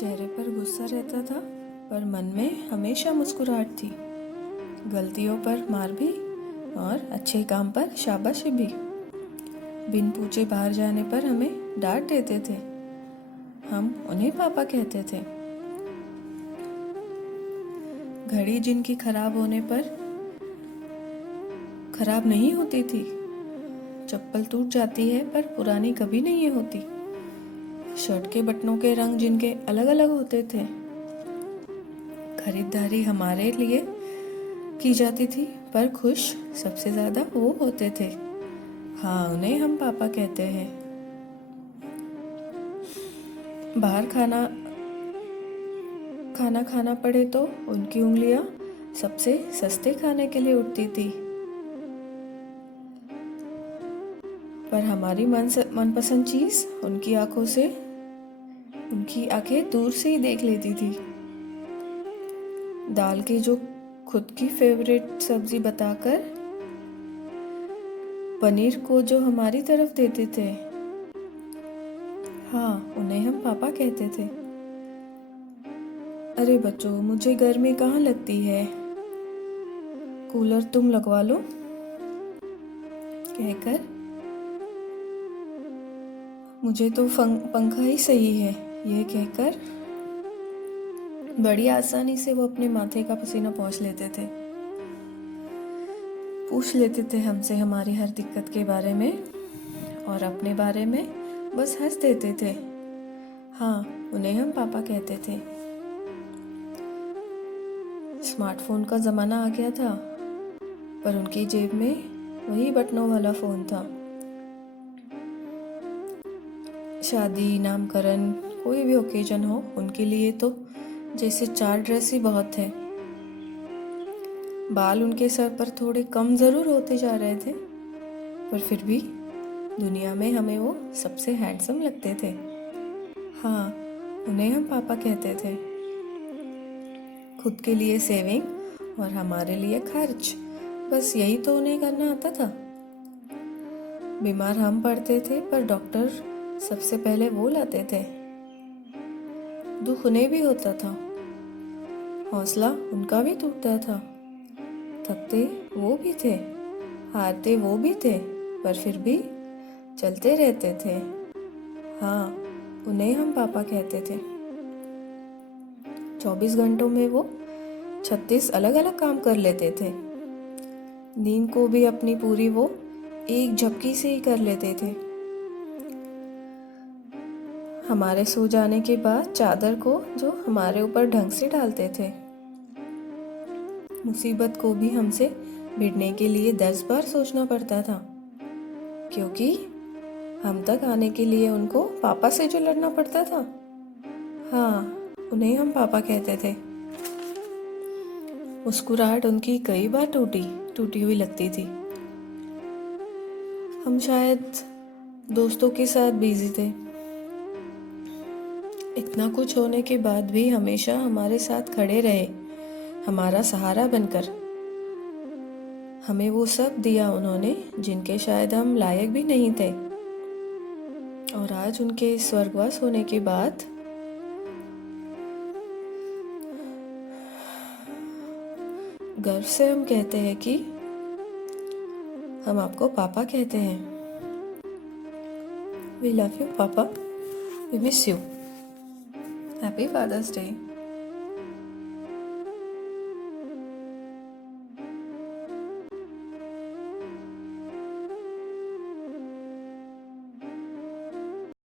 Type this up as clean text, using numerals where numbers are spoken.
चेहरे पर गुस्सा रहता था, पर मन में हमेशा मुस्कुराहट थी। गलतियों पर मार भी और अच्छे काम पर शाबाशी भी। बिन पूछे बाहर जाने पर हमें डांट देते थे। हम उन्हें पापा कहते थे। घड़ी जिनकी खराब होने पर खराब नहीं होती थी। चप्पल टूट जाती है पर पुरानी कभी नहीं होती। शर्ट के बटनों के रंग जिनके अलग अलग होते थे। खरीदारी हमारे लिए की जाती थी, पर खुश सबसे ज़्यादा वो होते थे। हाँ, उन्हें हम पापा कहते हैं। बाहर खाना पड़े तो उनकी उंगलियां सबसे सस्ते खाने के लिए उठती थी, पर हमारी मनपसंद चीज़ उनकी आंखें दूर से ही देख लेती थी। दाल की जो खुद की फेवरेट सब्जी बताकर पनीर को जो हमारी तरफ देते थे। हाँ, उन्हें हम पापा कहते थे। अरे बच्चों, मुझे गर्मी कहाँ लगती है, कूलर तुम लगवा लो कहकर मुझे तो पंखा ही सही है, यह कहकर बड़ी आसानी से वो अपने माथे का पसीना पोंछ लेते थे। पूछ लेते थे हमसे हमारी हर दिक्कत के बारे में और अपने बारे में बस हंस देते थे। हाँ, उन्हें हम पापा कहते थे। स्मार्टफोन का ज़माना आ गया था, पर उनकी जेब में वही बटनों वाला फ़ोन था। शादी, नामकरण, कोई भी ओकेजन हो, उनके लिए तो जैसे 4 ड्रेस ही बहुत थे। बाल उनके सर पर थोड़े कम ज़रूर होते जा रहे थे, पर फिर भी दुनिया में हमें वो सबसे हैंडसम लगते थे। हाँ, उन्हें हम पापा कहते थे। खुद के लिए सेविंग और हमारे लिए खर्च, बस यही तो उन्हें करना आता था। बीमार हम पड़ते थे, पर डॉक्टर सबसे पहले वो लाते थे। दुख उन्हें भी होता था, हौसला उनका भी टूटता था। थकते वो भी थे, हारते वो भी थे, पर फिर भी चलते रहते थे। हाँ, उन्हें हम पापा कहते थे। 24 घंटों में वो 36 अलग अलग काम कर लेते थे। नींद को भी अपनी पूरी वो एक झपकी से ही कर लेते थे। हमारे सो जाने के बाद चादर को जो हमारे ऊपर ढंग से डालते थे। मुसीबत को भी हमसे भिड़ने के लिए 10 बार सोचना पड़ता था, क्योंकि हम तक आने के लिए उनको पापा से जो लड़ना पड़ता था। हाँ, उन्हें हम पापा कहते थे। मुस्कुराहट उनकी कई बार टूटी हुई लगती थी। हम शायद दोस्तों के साथ बिजी थे। इतना कुछ होने के बाद भी हमेशा हमारे साथ खड़े रहे, हमारा सहारा बनकर। हमें वो सब दिया उन्होंने जिनके शायद हम लायक भी नहीं थे। और आज उनके स्वर्गवास होने के बाद गर्व से हम कहते हैं कि हम आपको पापा कहते हैं। We love you papa, we miss you. Happy father's day.